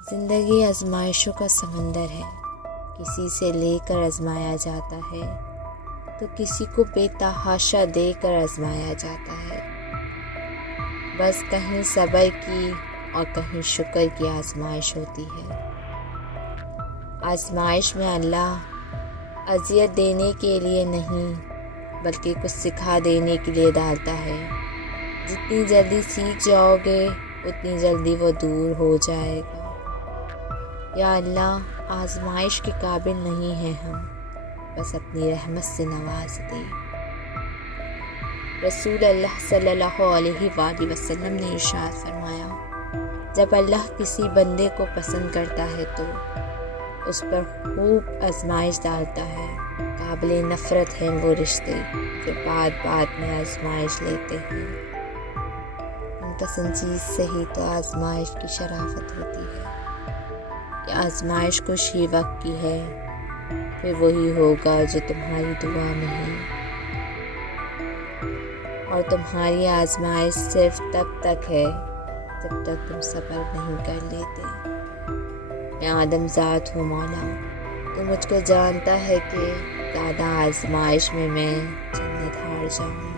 زندگی آزمائشوں کا سمندر ہے، کسی سے لے کر آزمایا جاتا ہے تو کسی کو بے تحاشا دے کر آزمایا جاتا ہے۔ بس کہیں صبر کی اور کہیں شکر کی آزمائش ہوتی ہے۔ آزمائش میں اللہ اذیت دینے کے لیے نہیں بلکہ کچھ سکھا دینے کے لیے ڈالتا ہے۔ جتنی جلدی سیکھ جاؤ گے اتنی جلدی وہ دور ہو جائے گا۔ یا اللہ، آزمائش کے قابل نہیں ہیں ہم، بس اپنی رحمت سے نواز دے۔ رسول اللہ صلی اللہ علیہ وآلہ وسلم نے ارشاد فرمایا، جب اللہ کسی بندے کو پسند کرتا ہے تو اس پر خوب آزمائش ڈالتا ہے۔ قابل نفرت ہیں وہ رشتے جو بات بات میں آزمائش لیتے ہیں۔ ان پسند چیز سے ہی تو آزمائش کی شرافت ہوتی ہے۔ یہ آزمائش کچھ ہی وقت کی ہے، پھر وہی ہوگا جو تمہاری دعا میں ہے، اور تمہاری آزمائش صرف تب تک ہے جب تک تم صبر نہیں کر لیتے۔ میں آدم ذات ہوں مولا، تو مجھ کو جانتا ہے کہ زیادہ آزمائش میں جنت ہار جاؤں۔